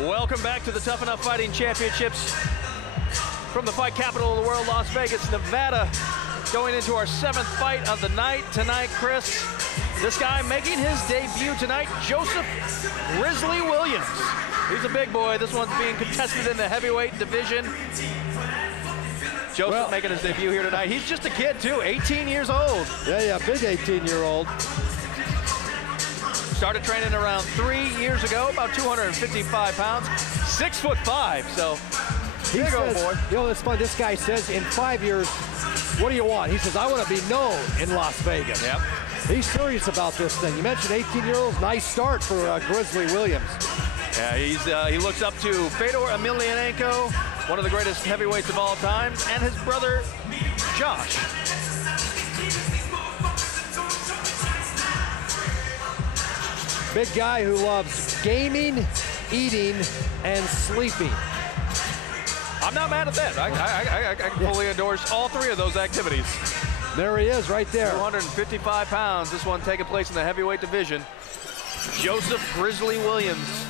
Welcome back to the Tuff-N-Uff Fighting Championships from the fight capital of the world, Las Vegas, Nevada. Going into our 7th fight of the night tonight, Chris. This guy making his debut tonight, Joseph Grizzly Williams. He's a big boy. This one's being contested in the heavyweight division. Joseph making his debut here tonight. He's just a kid too, 18 years old. Yeah, big 18-year-old. Started training around 3 years ago, about 255 pounds, 6'5", so big old boy. You know, it's fun. This guy says in 5 years, what do you want? He says, I want to be known in Las Vegas. Yep. He's serious about this thing. You mentioned 18-year-olds. Nice start for Grizzly Williams. Yeah, he looks up to Fedor Emelianenko, one of the greatest heavyweights of all time, and his brother, Josh. Big guy who loves gaming, eating, and sleeping. I'm not mad at that. I can fully endorse all 3 of those activities. There he is right there. 255 pounds. This one taking place in the heavyweight division. Joseph Grizzly Williams.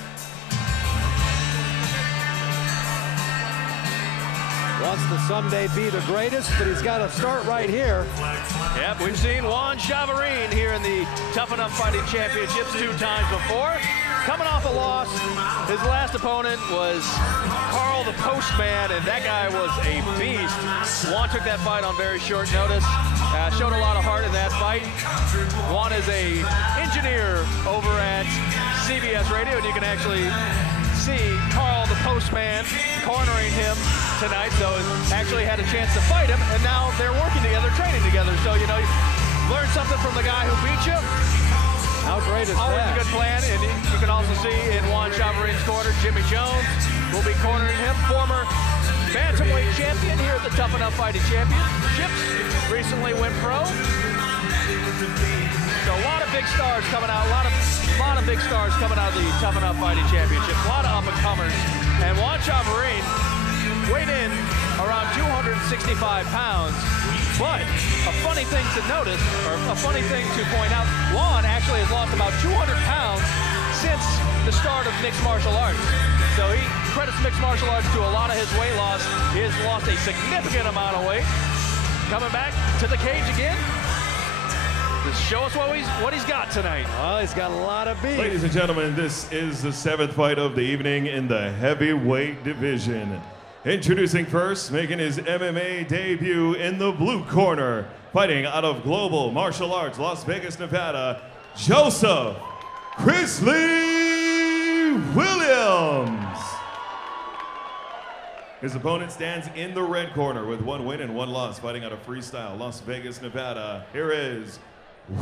Wants to someday be the greatest, but he's got to start right here. Yep, we've seen Juan Chavarin here in the Tuff-N-Uff Fighting Championships 2 times before. Coming off a loss, his last opponent was Carl the Postman, and that guy was a beast. Juan took that fight on very short notice. Showed a lot of heart in that fight. Juan is a engineer over at CBS Radio, and you can actually see Carl the Postman cornering him tonight, so actually had a chance to fight him, and now they're working together, training together. So, you know, you learn something from the guy who beat you. How great is Always that? a good plan, and you can also see in Juan Chavarin's corner, Jimmy Jones will be cornering him, former bantamweight champion here at the Tuff-N-Uff Fighting Championships, recently went pro. So a lot of big stars coming out, a lot of big stars coming out of the Tuff-N-Uff Fighting Championships, a lot of up-and-comers. And Juan Chavarin weighed in around 265 pounds. But a funny thing to notice, or a funny thing to point out, Juan actually has lost about 200 pounds since the start of mixed martial arts. So he credits mixed martial arts to a lot of his weight loss. He has lost a significant amount of weight. Coming back to the cage again. Just show us what he's got tonight. Oh, he's got a lot of beef. Ladies and gentlemen, this is the 7th fight of the evening in the heavyweight division. Introducing first, making his MMA debut in the blue corner, fighting out of Global Martial Arts, Las Vegas, Nevada, Joseph Grizzly Williams. His opponent stands in the red corner with 1 win and 1 loss, fighting out of Freestyle, Las Vegas, Nevada. Here is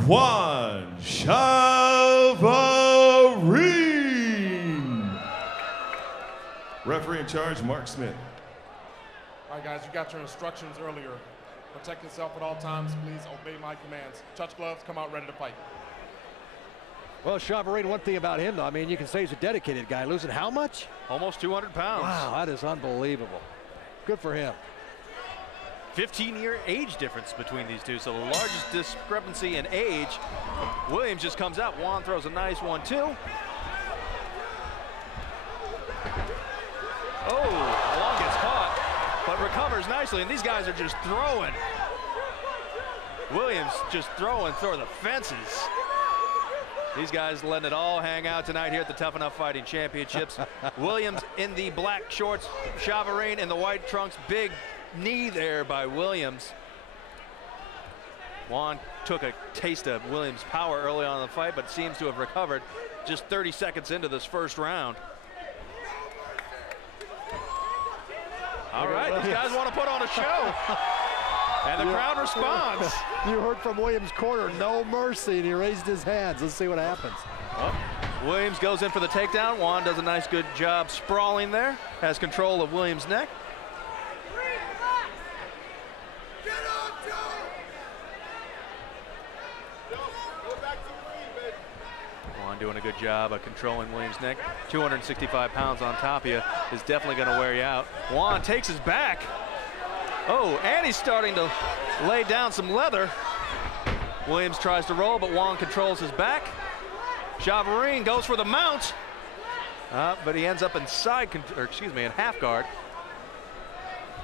Juan Chavarin. Referee in charge, Mark Smith. All right, guys, you got your instructions earlier. Protect yourself at all times. Please obey my commands. Touch gloves, come out ready to fight. Well, Chavarin, one thing about him, though, I mean, you can say he's a dedicated guy. Losing how much? Almost 200 pounds. Wow, that is unbelievable. Good for him. 15-year age difference between these two, so the largest discrepancy in age. Williams just comes out. Juan throws a nice 1-2. Oh, Juan gets caught, but recovers nicely, and these guys are just throwing. Williams just throwing through the fences. These guys letting it all hang out tonight here at the Tuff-N-Uff Fighting Championships. Williams in the black shorts, Chavarin in the white trunks. Big knee there by Williams. Juan took a taste of Williams' power early on in the fight, but seems to have recovered just 30 seconds into this first round. All right, these guys want to put on a show. And the crowd responds. You heard from Williams' corner, no mercy, and he raised his hands. Let's see what happens. Well, Williams goes in for the takedown. Juan does a nice, good job sprawling there. Has control of Williams' neck. Juan doing a good job of controlling Williams' neck. 265 pounds on top of you is definitely going to wear you out. Juan takes his back. Oh, and he's starting to lay down some leather. Williams tries to roll, but Juan controls his back. Chavarin goes for the mount. But he ends up in in half guard.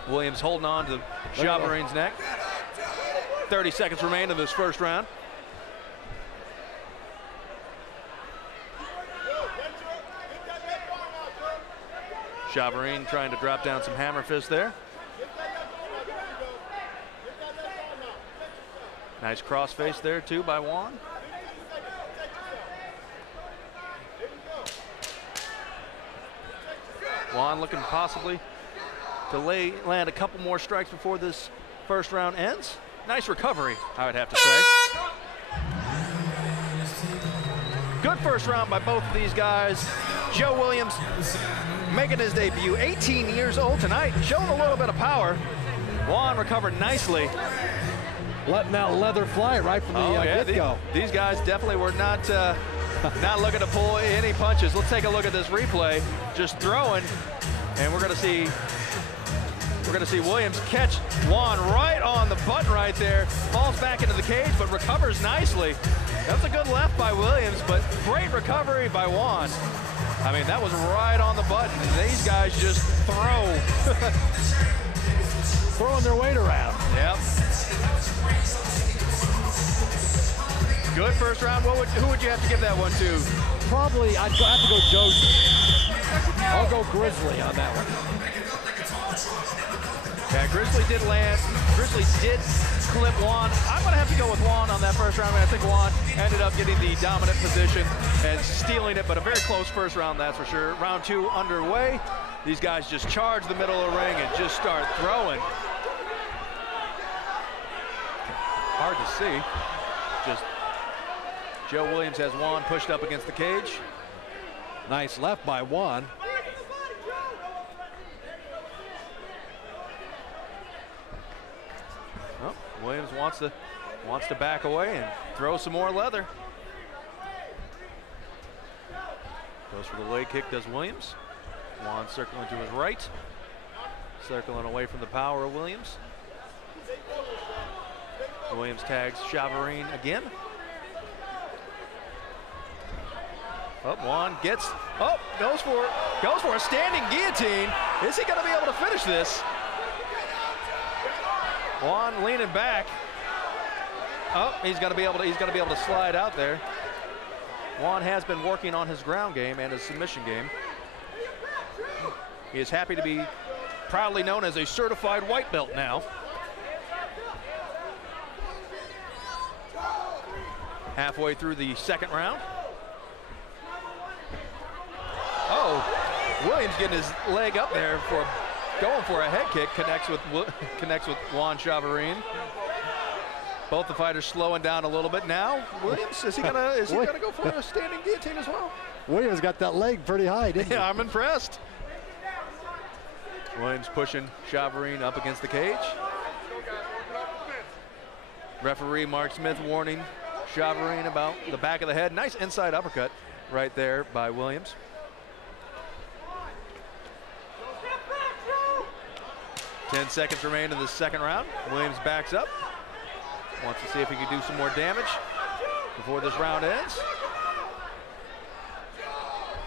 Williams holding on to Chavarin's neck. 30 seconds remain in this first round. Chavarin trying to drop down some hammer fist there. Nice crossface there too by Juan. Juan looking possibly to land a couple more strikes before this first round ends. Nice recovery, I would have to say. Good first round by both of these guys. Joe Williams making his debut, 18 years old tonight, showing a little bit of power. Juan recovered nicely. Letting that leather fly right from the get-go. These guys definitely were not not looking to pull any punches. Let's take a look at this replay. Just throwing, and we're going to see Williams catch Juan right on the button right there. Falls back into the cage, but recovers nicely. That's a good left by Williams, but great recovery by Juan. I mean, that was right on the button. These guys just throwing their weight around. Yep. Good first round. Who would you have to give that one to? Probably, I'd have to go Joseph. I'll go Grizzly on that one. Yeah, Grizzly did land. Grizzly did clip Juan. I'm going to have to go with Juan on that first round. I think Juan ended up getting the dominant position and stealing it, but a very close first round, that's for sure. Round two underway. These guys just charge the middle of the ring and just start throwing. Hard to see. Just Joe Williams has Juan pushed up against the cage. Nice left by Juan. Oh, Williams wants to back away and throw some more leather. Goes for the leg kick, does Williams. Juan circling to his right. Circling away from the power of Williams. Williams tags Chavarin again. Oh, Juan goes for a standing guillotine. Is he going to be able to finish this? Juan leaning back. Oh, he's going to be able to slide out there. Juan has been working on his ground game and his submission game. He is happy to be proudly known as a certified white belt now. Halfway through the second round. Oh, Williams getting his leg up there for going for a head kick, connects with Juan Chavarin. Both the fighters slowing down a little bit now. Williams, is he gonna go for a standing guillotine as well? Williams got that leg pretty high, didn't he? Yeah, I'm impressed. Williams pushing Chavarin up against the cage. Referee Mark Smith warning Chavarin about the back of the head. Nice inside uppercut right there by Williams. Ten seconds remain in the second round. Williams backs up. Wants to see if he can do some more damage before this round ends.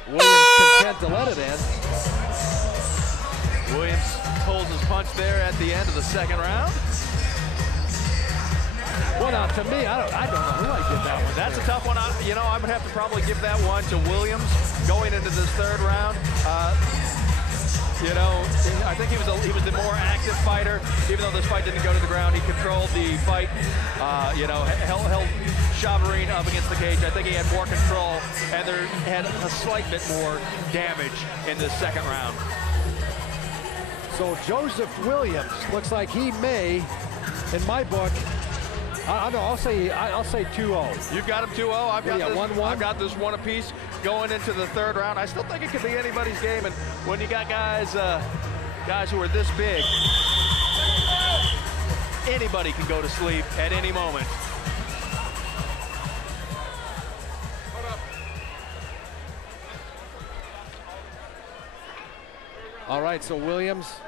Williams content to let it end. Williams pulls his punch there at the end of the second round. Well, now, to me, I don't know who I give that one. That's a tough one. I would have to probably give that one to Williams going into this third round. I think he was the more active fighter. Even though this fight didn't go to the ground, he controlled the fight. Held Chavarin up against the cage. I think he had more control, and there had a slight bit more damage in the second round. So Joseph Williams looks like he may, in my book, I'll say 2-0. You've got him 2-0. I've got got this one apiece going into the third round. I still think it could be anybody's game, and when you got guys who are this big, anybody can go to sleep at any moment. All right, so Williams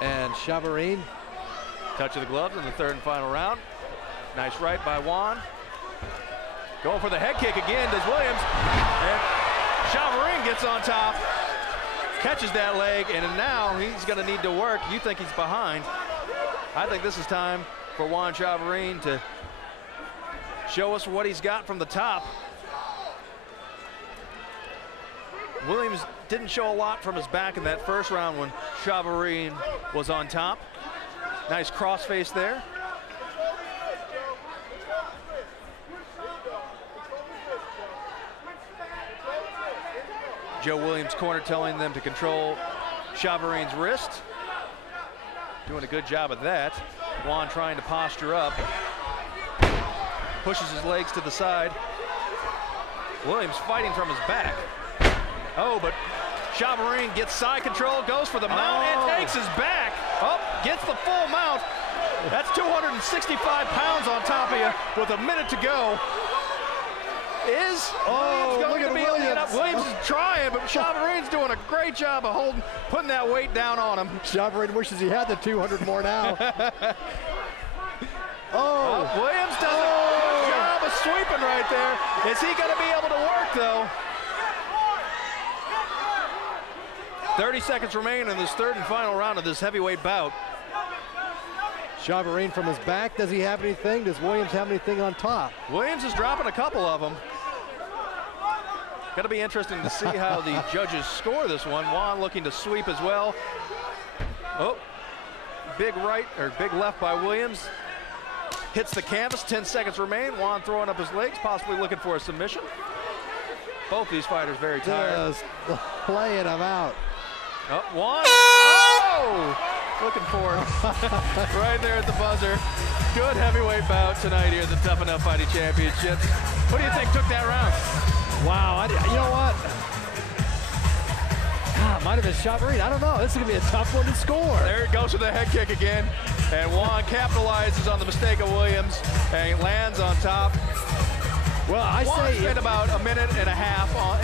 and Chavarin. Touch of the gloves in the third and final round. Nice right by Juan. Going for the head kick again, does Williams. And Chavarin gets on top, catches that leg, and now he's going to need to work. You think he's behind. I think this is time for Juan Chavarin to show us what he's got from the top. Williams didn't show a lot from his back in that first round when Chavarin was on top. Nice crossface there. Joe Williams' corner telling them to control Chavarin's wrist. Doing a good job of that. Juan trying to posture up. Pushes his legs to the side. Williams fighting from his back. Oh, but Chavarin gets side control, goes for the mount, and takes his back. Oh, gets the full mount. That's 265 pounds on top of you with a minute to go. Is going to be able to get up. Williams is trying, but Chavarin's doing a great job of putting that weight down on him. Chavarin wishes he had the 200 more now. Williams does a good job of sweeping right there. Is he going to be able to work, though? 30 seconds remain in this third and final round of this heavyweight bout. Chavarin from his back, does he have anything? Does Williams have anything on top? Williams is dropping a couple of them. Going to be interesting to see how the judges score this one. Juan looking to sweep as well. Oh, big right or big left by Williams. Hits the canvas, 10 seconds remain. Juan throwing up his legs, possibly looking for a submission. Both these fighters very tired. Just playing them out. Oh, Juan. Oh! Looking for it right there at the buzzer. Good heavyweight bout tonight here at the Tuff-N-Uff Fighting Championships. What do you think took that round? Wow, you know what? God, might have been Chavarin. I don't know. This is going to be a tough one to score. There it goes with the head kick again. And Juan capitalizes on the mistake of Williams and lands on top. Well, I Juan say spent about a minute and a half on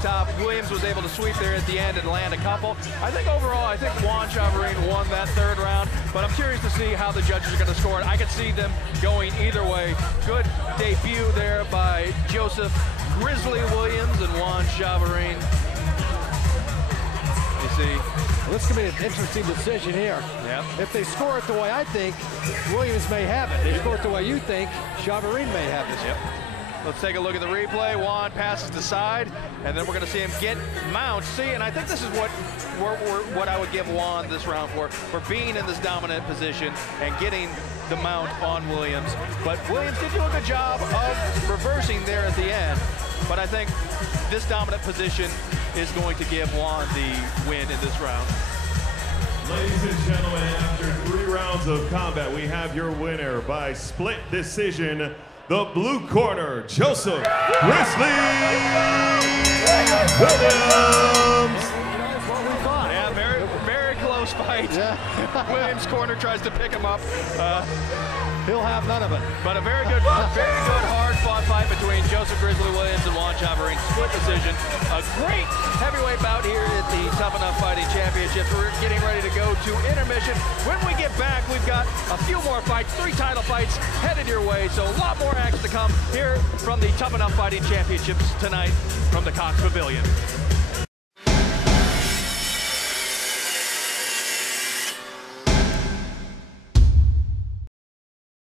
top. Williams was able to sweep there at the end and land a couple. I think overall, I think Juan Chavarin won that third round, but I'm curious to see how the judges are going to score it. I could see them going either way. Good debut there by Joseph Grizzly Williams and Juan Chavarin. You see. Well, this could be an interesting decision here. Yep. If they score it the way I think, Williams may have it. If they score it the way you think, Chavarin may have this. Yep. Let's take a look at the replay. Juan passes the side, and then we're going to see him get mount. See, and I think this is what I would give Juan this round for being in this dominant position and getting the mount on Williams. But Williams did do a good job of reversing there at the end. But I think this dominant position is going to give Juan the win in this round. Ladies and gentlemen, after 3 rounds of combat, we have your winner by split decision. The blue corner, Joseph Grizzly Williams. Yeah, very close fight. Yeah. Williams' corner tries to pick him up. He'll have none of it. But a very good, hard-fought fight between Joseph Grizzly Williams and Juan Chavarin. Split decision. A great heavyweight bout here at the Tuff-N-Uff Fighting Championships. We're getting ready to go to intermission. When we get back, we've got a few more fights, 3 title fights headed your way. So a lot more action to come here from the Tuff-N-Uff Fighting Championships tonight from the Cox Pavilion.